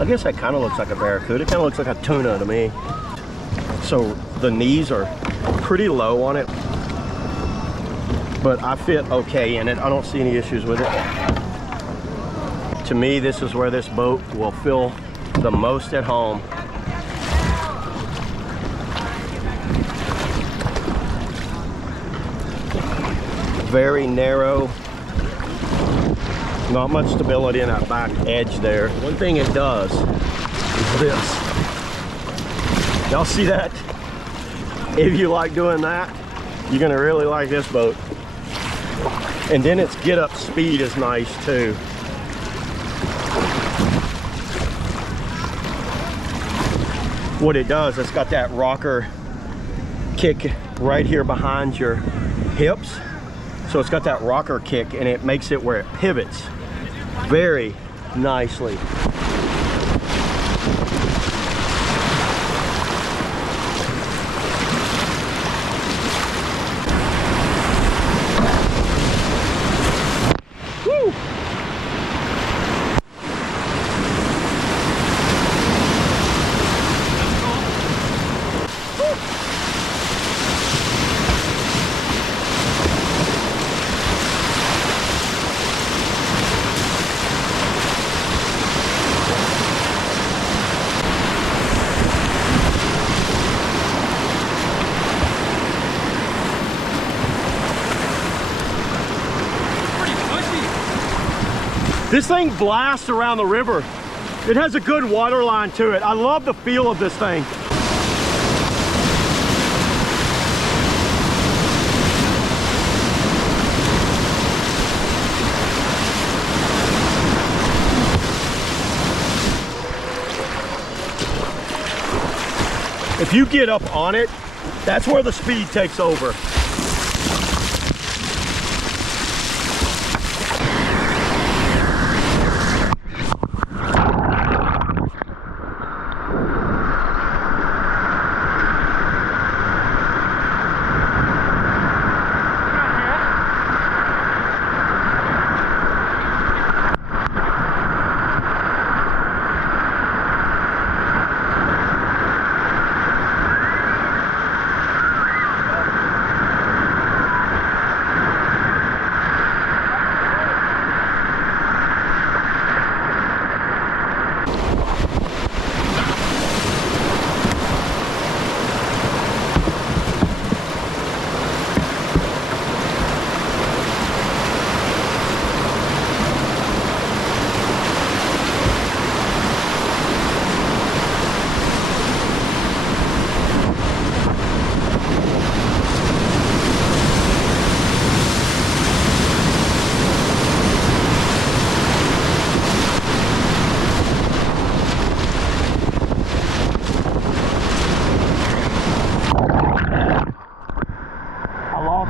I guess that kind of looks like a Barracuda. It kind of looks like a tuna to me. So the knees are pretty low on it, but I fit okay in it. I don't see any issues with it. To me, this is where this boat will feel the most at home. Very narrow, not much stability in that back edge there. One thing it does is this. Y'all see that? If you like doing that, you're gonna really like this boat. And then its get up speed is nice too. What it does, it's got that rocker kick right here behind your hips. So it's got that rocker kick and it makes it where it pivots very nicely. Woo! This thing blasts around the river. It has a good water line to it. I love the feel of this thing. If you get up on it, that's where the speed takes over.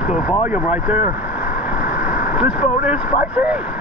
The volume right there. This boat is spicy.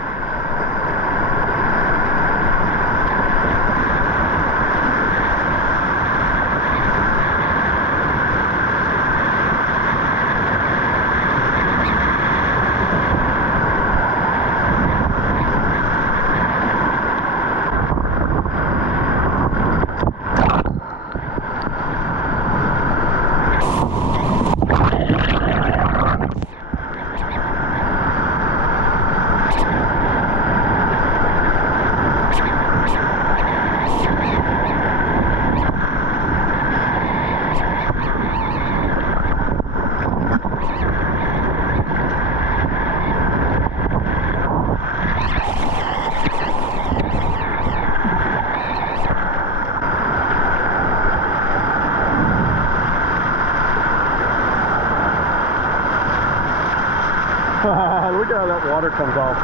Look at how that water comes off.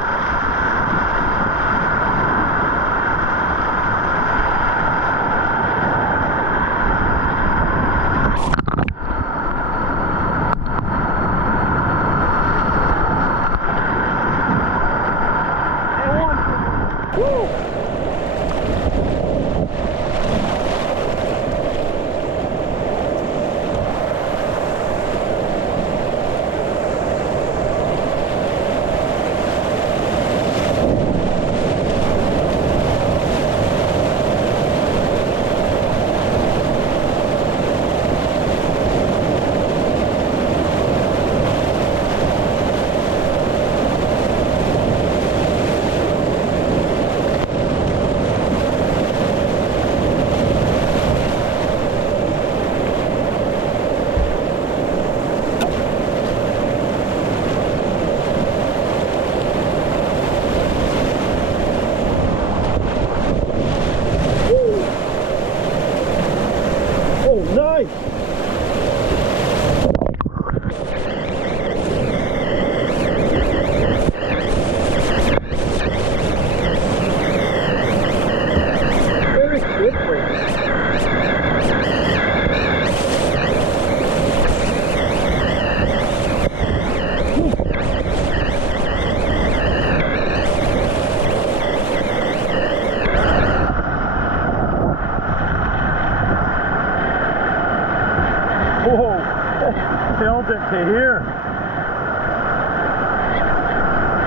held it to here.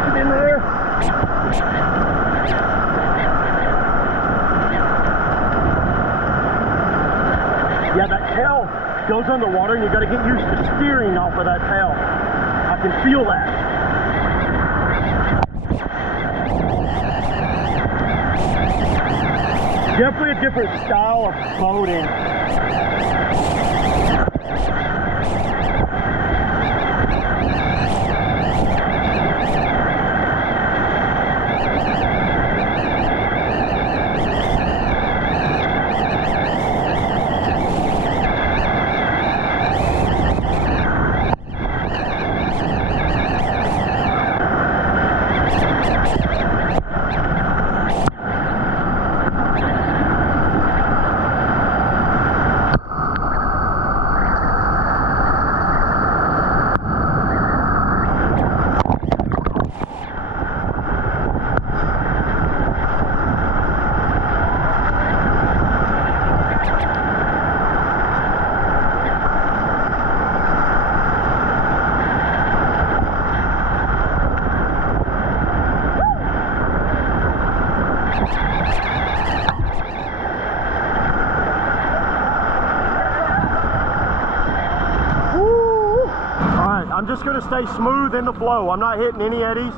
Get in there. Yeah, that tail goes underwater and you got to get used to steering off of that tail. I can feel that. Definitely a different style of boating. I'm just going to stay smooth in the flow. I'm not hitting any eddies.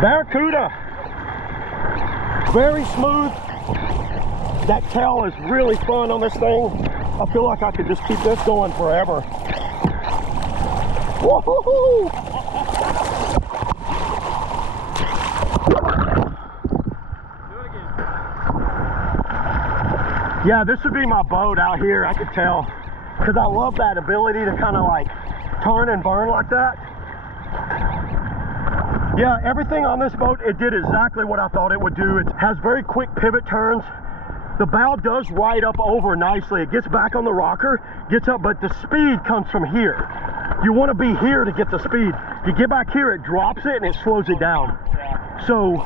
Barracuda, very smooth. That tail is really fun on this thing. I feel like I could just keep this going forever. Woohoo! Yeah, this would be my boat out here, I could tell. Because I love that ability to kind of like turn and burn like that. Yeah, everything on this boat, it did exactly what I thought it would do. It has very quick pivot turns. The bow does ride up over nicely. It gets back on the rocker, gets up, but the speed comes from here. You want to be here to get the speed. You get back here, it drops it and it slows it down. So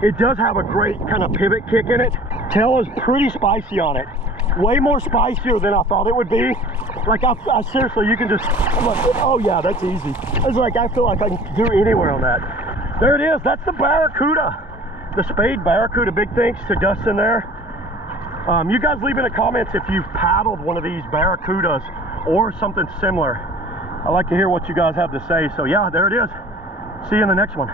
it does have a great kind of pivot kick in it. Tail is pretty spicy on it. Way more spicier than I thought it would be. Like I seriously, you can just, I'm like, oh yeah, that's easy. It's like, I feel like I can do anywhere on that. There it is, that's the Barracuda. The Spade Barracuda. Big thanks to Dustin there. You guys leave in the comments if you've paddled one of these Barracudas or something similar. I like to hear what you guys have to say. So yeah, there it is. See you in the next one.